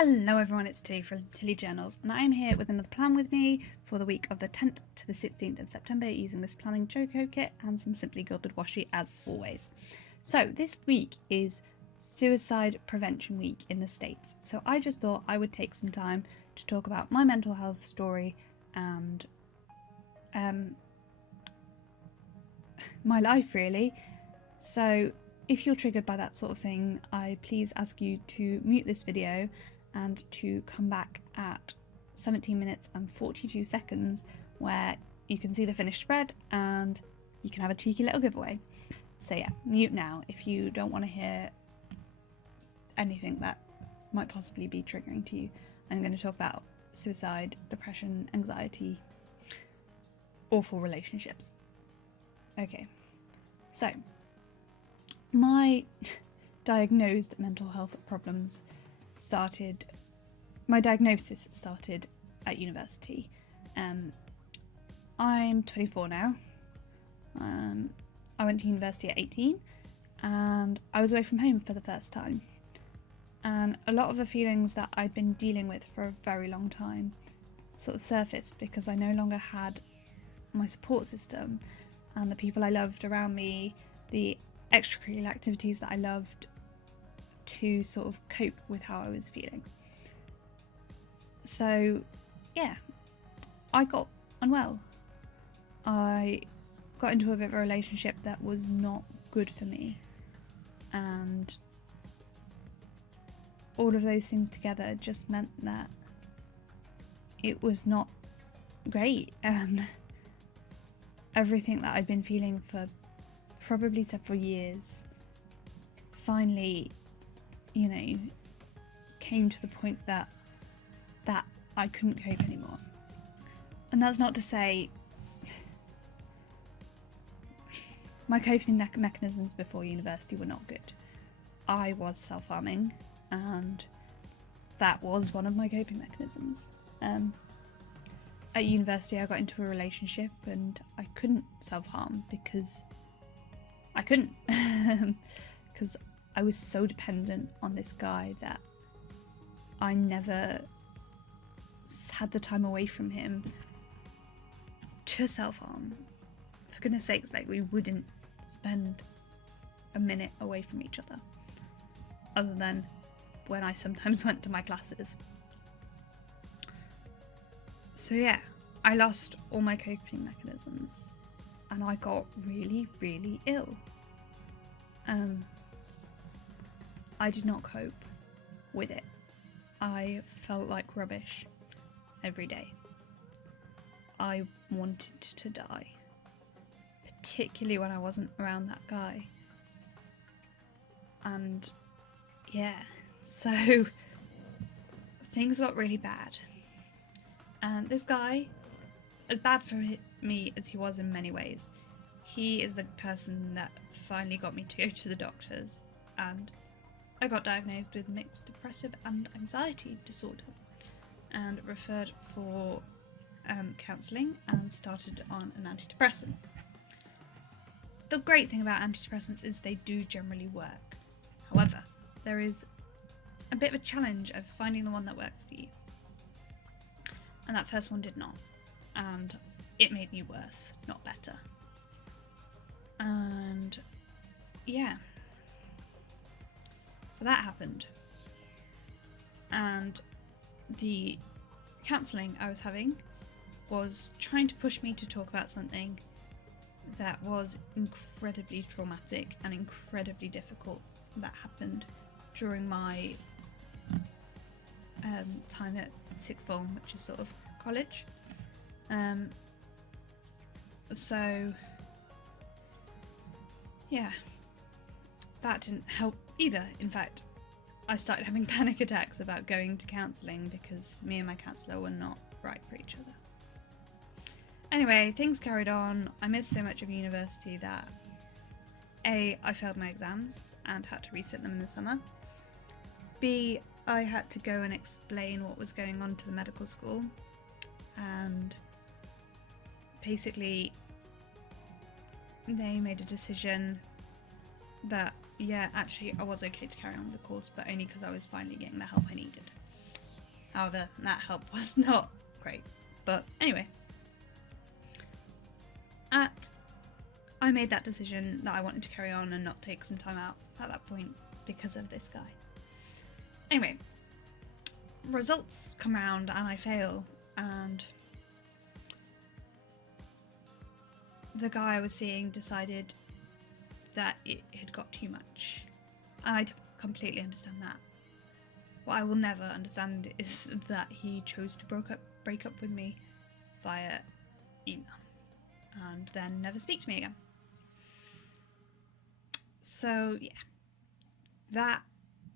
Hello everyone, it's Tilly from Tilly Journals, and I am here with another plan with me for the week of the 10th to the 16th of September using this Planning Choco kit and some Simply Gilded washi as always. So this week is Suicide Prevention Week in the States, so I just thought I would take some time to talk about my mental health story and my life really. So if you're triggered by that sort of thing, I please ask you to mute this video and to come back at 17 minutes and 42 seconds where you can see the finished spread and you can have a cheeky little giveaway. So yeah, mute now if you don't want to hear anything that might possibly be triggering to you. I'm going to talk about suicide, depression, anxiety, awful relationships. Okay, so my diagnosed mental health problems my diagnosis started at university. I'm 24 now. I went to university at 18 and I was away from home for the first time. And a lot of the feelings that I'd been dealing with for a very long time sort of surfaced because I no longer had my support system and the people I loved around me, the extracurricular activities that I loved to sort of cope with how I was feeling. So yeah, I got unwell. I got into a bit of a relationship that was not good for me, and all of those things together just meant that it was not great, and everything that I'd been feeling for probably several years finally, came to the point that I couldn't cope anymore. And that's not to say my coping mechanisms before university were not good. I was self-harming, and that was one of my coping mechanisms. At university I got into a relationship and I couldn't self-harm because I couldn't, because I was so dependent on this guy that I never had the time away from him to self-harm. For goodness sakes, we wouldn't spend a minute away from each other than when I sometimes went to my classes. So yeah, I lost all my coping mechanisms and I got really, really ill. I did not cope with it. I felt like rubbish every day. I wanted to die, particularly when I wasn't around that guy. And yeah, so things got really bad. And this guy, as bad for me as he was in many ways, he is the person that finally got me to go to the doctors, and I got diagnosed with mixed depressive and anxiety disorder and referred for counselling and started on an antidepressant. The great thing about antidepressants is they do generally work. However, there is a bit of a challenge of finding the one that works for you. And that first one did not. And it made me worse, not better. And yeah. So that happened. And the counselling I was having was trying to push me to talk about something that was incredibly traumatic and incredibly difficult that happened during my time at sixth form, which is sort of college. So yeah, that didn't help either. In fact, I started having panic attacks about going to counselling because me and my counsellor were not right for each other. Anyway, things carried on. I missed so much of university that A, I failed my exams and had to resit them in the summer. B, I had to go and explain what was going on to the medical school, and basically they made a decision that, yeah, actually I was okay to carry on with the course, but only because I was finally getting the help I needed. However, that help was not great. But anyway, I made that decision that I wanted to carry on and not take some time out at that point because of this guy. Anyway, results come around and I fail, and the guy I was seeing decided that it had got too much, and I completely understand that. What I will never understand is that he chose to break up with me via email and then never speak to me again. So yeah, that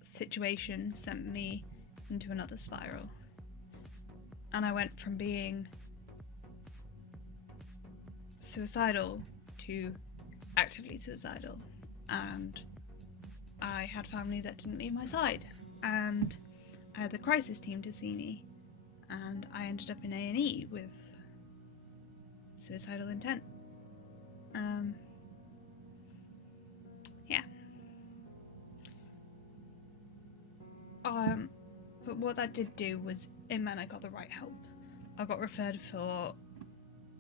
situation sent me into another spiral, and I went from being suicidal to actively suicidal, and I had family that didn't leave my side, and I had the crisis team to see me, and I ended up in A&E with suicidal intent. But what that did do was it meant I got the right help. I got referred for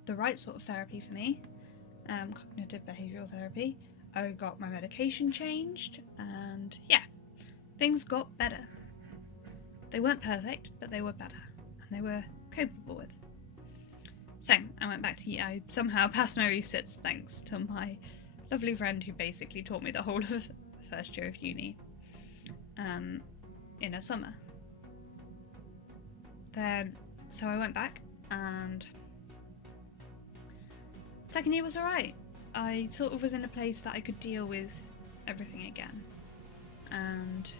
the right sort of therapy for me, cognitive behavioural therapy. I got my medication changed, and yeah, things got better. They weren't perfect, but they were better, and they were copable with. So I went back to I somehow passed my resits thanks to my lovely friend who basically taught me the whole of first year of uni in a summer. Then, so I went back, and second year was alright. I sort of was in a place that I could deal with everything again, and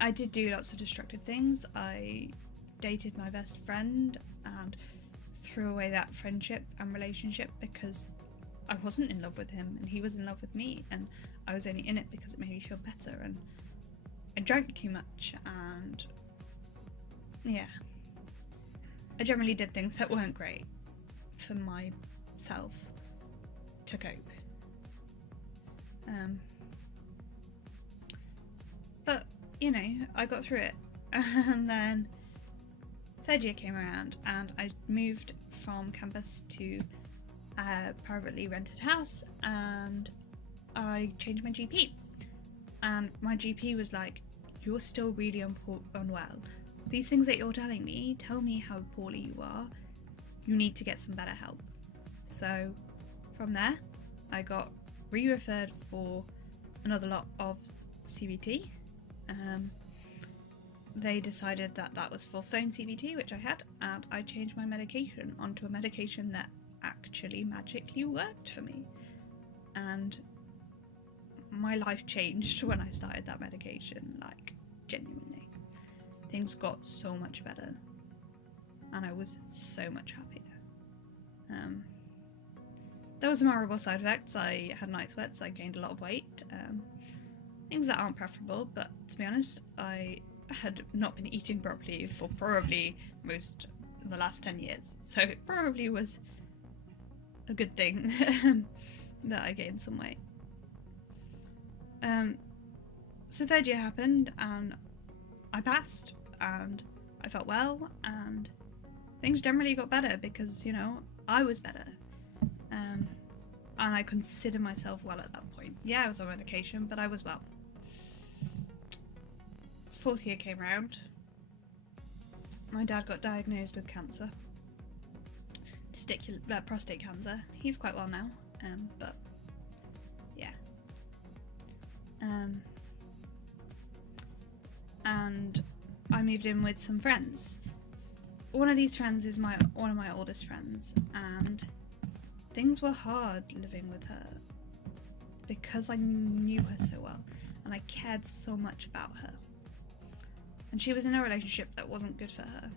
I did do lots of destructive things. I dated my best friend and threw away that friendship and relationship because I wasn't in love with him and he was in love with me, and I was only in it because it made me feel better, and I drank too much, and yeah, I generally did things that weren't great for myself to cope. But you know, I got through it, and then third year came around and I moved from campus to a privately rented house, and I changed my GP, and my GP was like, you're still really unwell. These things that you're telling me tell me how poorly you are. You need to get some better help. So from there I got re-referred for another lot of CBT. They decided that that was for phone CBT, which I had, and I changed my medication onto a medication that actually magically worked for me, and my life changed when I started that medication. Like, genuinely, things got so much better and I was so much happier. There was some horrible side effects. I had night sweats, I gained a lot of weight, things that aren't preferable, but to be honest, I had not been eating properly for probably most of the last 10 years, so it probably was a good thing that I gained some weight. So third year happened and I passed and I felt well and things generally got better because, you know, I was better. And I consider myself well at that point. Yeah, I was on medication, but I was well. Fourth year came round. My dad got diagnosed with cancer. Prostate cancer. He's quite well now, but yeah. And I moved in with some friends. One of these friends is one of my oldest friends, and things were hard living with her because I knew her so well and I cared so much about her. And she was in a relationship that wasn't good for her.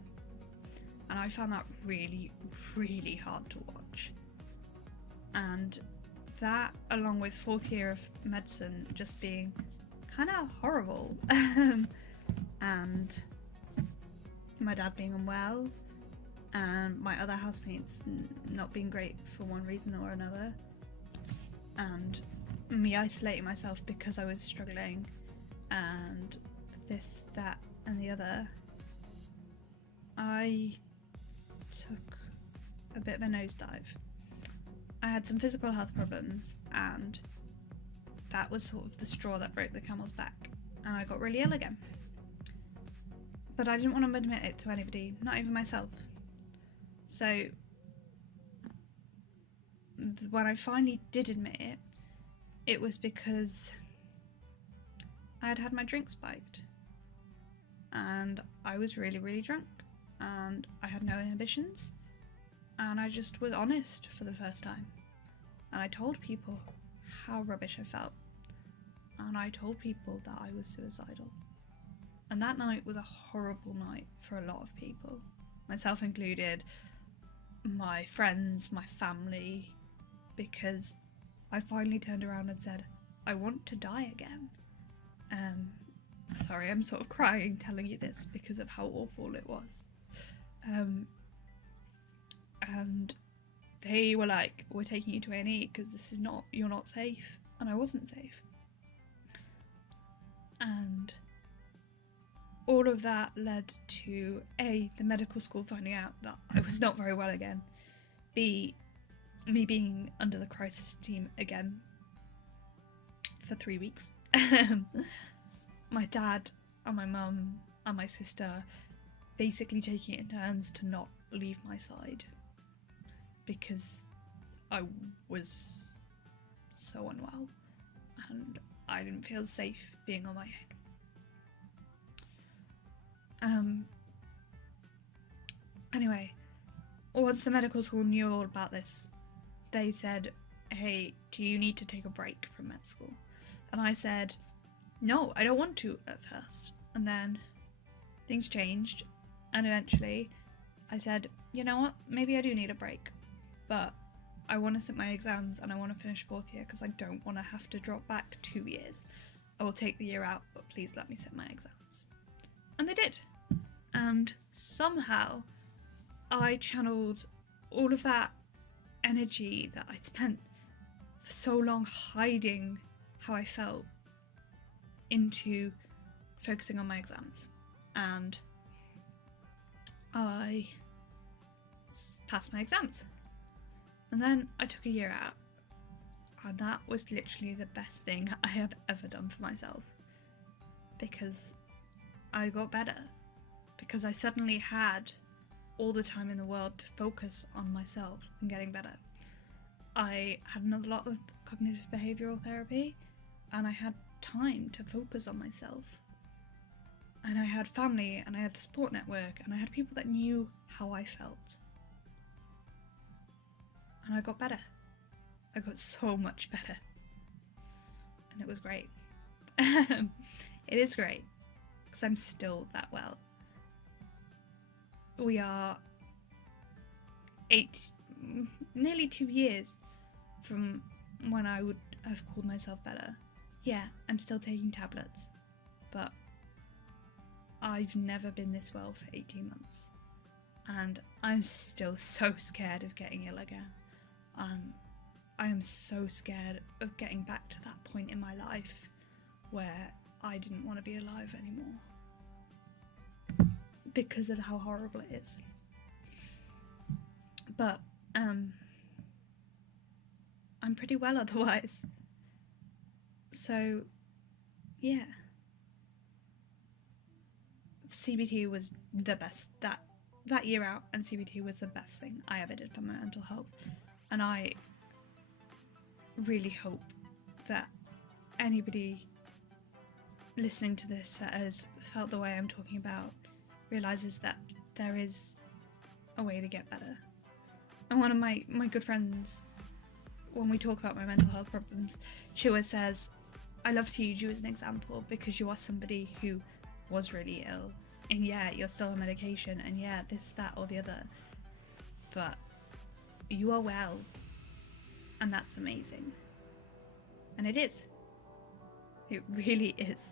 And I found that really, really hard to watch. And that, along with fourth year of medicine just being kind of horrible, and my dad being unwell, and my other housemates not being great for one reason or another, and me isolating myself because I was struggling, and this, that, the other, I took a bit of a nosedive. I had some physical health problems, and that was sort of the straw that broke the camel's back, and I got really ill again. But I didn't want to admit it to anybody, not even myself. So when I finally did admit it, it was because I had had my drink spiked, and I was really, really drunk, and I had no inhibitions, and I just was honest for the first time, and I told people how rubbish I felt, and I told people that I was suicidal. And that night was a horrible night for a lot of people, myself included, my friends, my family, because I finally turned around and said, I want to die again. Sorry, I'm sort of crying telling you this because of how awful it was. And they were like, we're taking you to A&E because this is not, you're not safe. And I wasn't safe. And all of that led to A, the medical school finding out that I was not very well again. B, me being under the crisis team again for 3 weeks. My dad and my mum and my sister basically taking it in turns to not leave my side because I was so unwell and I didn't feel safe being on my own. Anyway, once the medical school knew all about this, they said, hey, do you need to take a break from med school? And I said, no, I don't want to at first. And then things changed, and eventually I said, you know what, maybe I do need a break, but I want to sit my exams and I want to finish 4th year because I don't want to have to drop back 2 years. I will take the year out, but please let me sit my exams. And they did. And somehow I channeled all of that energy that I'd spent for so long hiding how I felt into focusing on my exams, and I passed my exams, and then I took a year out, and that was literally the best thing I have ever done for myself, because I got better, because I suddenly had all the time in the world to focus on myself and getting better. I had a lot of cognitive behavioural therapy, and I had time to focus on myself. And I had family, and I had the support network, and I had people that knew how I felt. And I got better. I got so much better. And it was great. It is great, because I'm still that well. We are nearly 2 years from when I would have called myself better. Yeah, I'm still taking tablets, but I've never been this well for 18 months. And I'm still so scared of getting ill again. I am so scared of getting back to that point in my life where I didn't want to be alive anymore, because of how horrible it is. But I'm pretty well otherwise. So yeah, CBT was the best. That year out and CBT was the best thing I ever did for my mental health, and I really hope that anybody listening to this that has felt the way I'm talking about realizes that there is a way to get better. And one of my good friends, when we talk about my mental health problems, she always says, I love to use you as an example because you are somebody who was really ill, and yeah, you're still on medication, and yeah, this, that, or the other, but you are well, and that's amazing. And it is. It really is.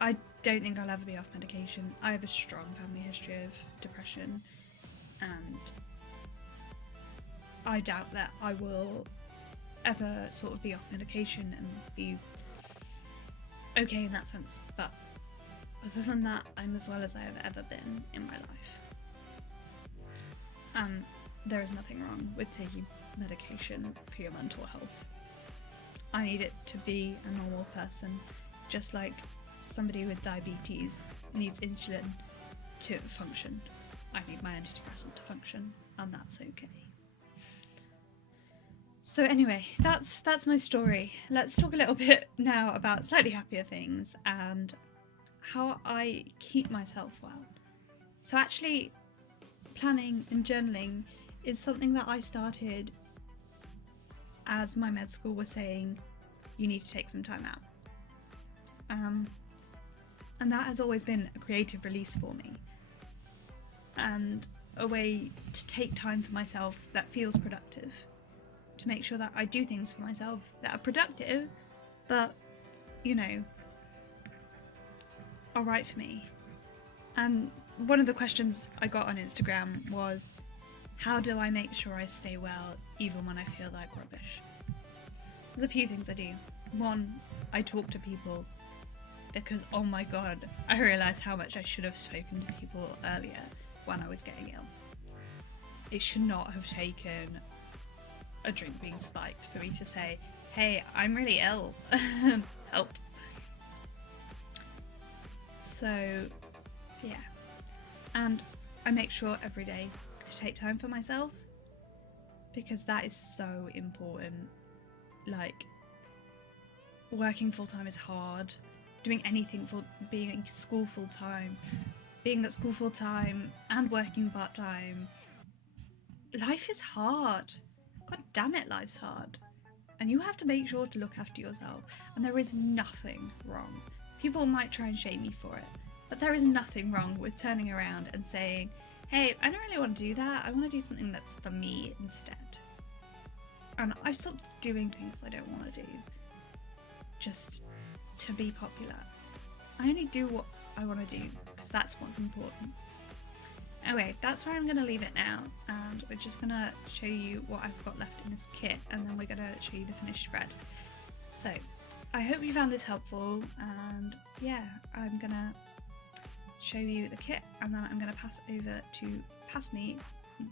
I don't think I'll ever be off medication. I have a strong family history of depression, and I doubt that I will ever sort of be off medication and be okay in that sense, but other than that, I'm as well as I have ever been in my life. There is nothing wrong with taking medication for your mental health. I need it to be a normal person, just like somebody with diabetes needs insulin to function. I need my antidepressant to function, and that's okay. So anyway, that's my story. Let's talk a little bit now about slightly happier things and how I keep myself well. So actually, planning and journaling is something that I started as my med school was saying you need to take some time out. And that has always been a creative release for me and a way to take time for myself that feels productive, to make sure that I do things for myself that are productive but, you know, are right for me. And one of the questions I got on Instagram was, how do I make sure I stay well even when I feel like rubbish? There's a few things I do. One, I talk to people, because oh my god, I realised how much I should have spoken to people earlier when I was getting ill. It should not have taken a drink being spiked for me to say, hey, I'm really ill, help. So yeah, and I make sure every day to take time for myself, because that is so important. Like, working full-time is hard, doing anything for being in school full-time, being at school full-time and working part-time. Life is hard. God damn it, life's hard. And you have to make sure to look after yourself. And there is nothing wrong. People might try and shame me for it, but there is nothing wrong with turning around and saying, hey, I don't really want to do that. I want to do something that's for me instead. And I've stopped doing things I don't want to do just to be popular. I only do what I want to do because that's what's important. Anyway, that's where I'm going to leave it now, and we're just going to show you what I've got left in this kit, and then we're going to show you the finished spread. So, I hope you found this helpful, and yeah, I'm going to show you the kit, and then I'm going to pass over to Passme,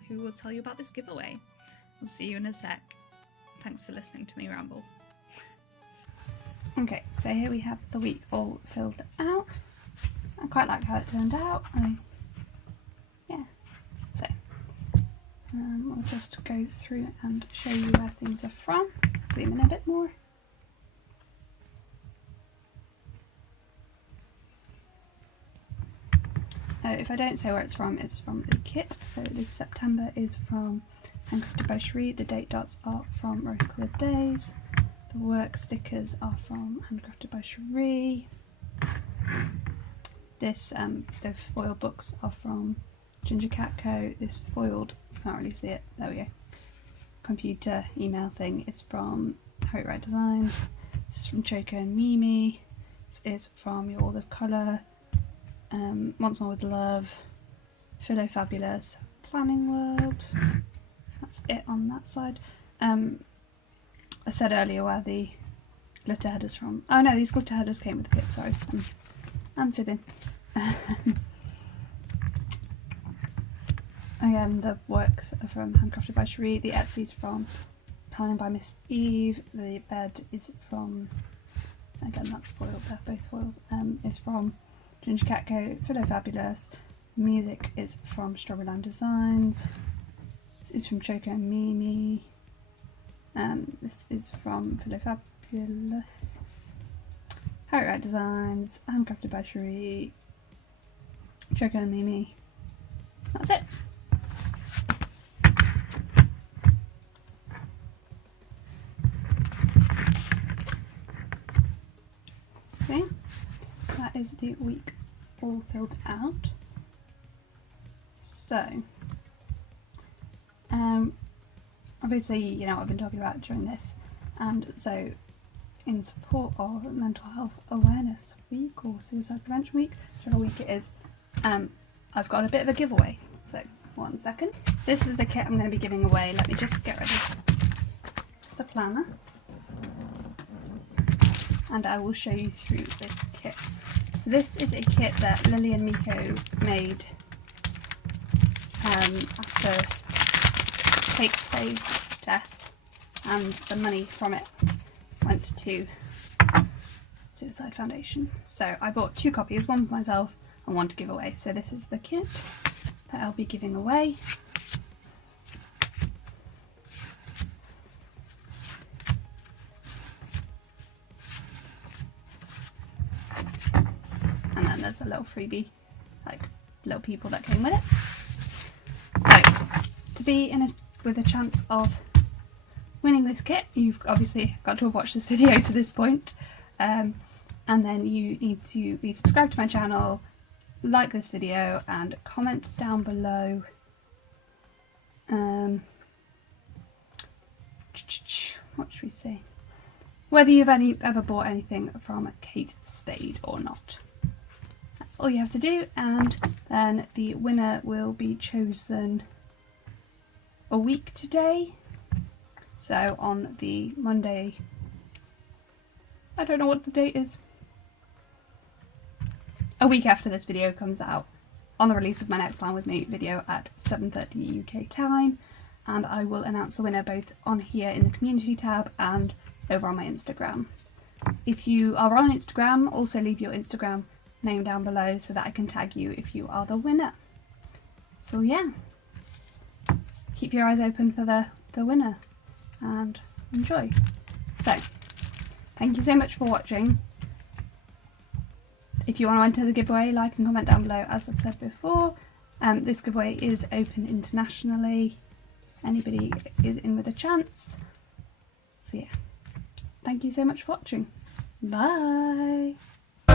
who will tell you about this giveaway. I'll see you in a sec. Thanks for listening to me ramble. Okay, so here we have the week all filled out. I quite like how it turned out. I'll just go through and show you where things are from. Zoom in a bit more. If I don't say where it's from the kit. So this September is from Handcrafted by Cherie. The date dots are from Rose Coloured Days. The work stickers are from Handcrafted by Cherie. This the foil books are from Ginger Cat Co. This foiled, can't really see it, there we go, computer email thing is from How It Right Designs. This is from Choco and Mimi. This is from Your All of Colour. Once More with Love. Philo Fabulous. Planning World. That's it on that side. I said earlier where the glitter headers from. Oh no, these glitter headers came with the kit, sorry. I'm fibbing. Again, the works are from Handcrafted by Cherie. The Etsy's from Planning by Miss Eve. The bed is from, again that's foiled, they're both foiled, is from Ginger Cat Co. Philo Fabulous. Music is from Strawberryland Designs. This is from Choco and Mimi. This is from Philo Fabulous. How It Right Designs. Handcrafted by Cherie. Choco and Mimi. That's it. Okay, that is the week all filled out. So, obviously, you know what I've been talking about during this, and so in support of Mental Health Awareness Week or Suicide Prevention Week, whichever week it is, I've got a bit of a giveaway. So, 1 second. This is the kit I'm going to be giving away. Let me just get rid of the planner. and I will show you through this kit. So this is a kit that Lily and Miko made after Kate's Spade's death, and the money from it went to Suicide Foundation. So I bought 2 copies, one for myself and one to give away. So this is the kit that I'll be giving away. And then there's a little freebie, like little people that came with it. So to be with a chance of winning this kit, you've obviously got to have watched this video to this point. And then you need to be subscribed to my channel, like this video, and comment down below what should we say, whether you've ever bought anything from Kate Spade or not. That's all you have to do, and then the winner will be chosen a week today. So on the Monday, I don't know what the date is, a week after this video comes out, on the release of my next Plan With Me video at 7:30 UK time, and I will announce the winner both on here in the community tab and over on my Instagram. If you are on Instagram, also leave your Instagram name down below so that I can tag you if you are the winner. So yeah, keep your eyes open for the winner and enjoy. So thank you so much for watching. If you want to enter the giveaway, like and comment down below as I've said before. This giveaway is open internationally. Anybody is in with a chance. So yeah, thank you so much for watching. Bye!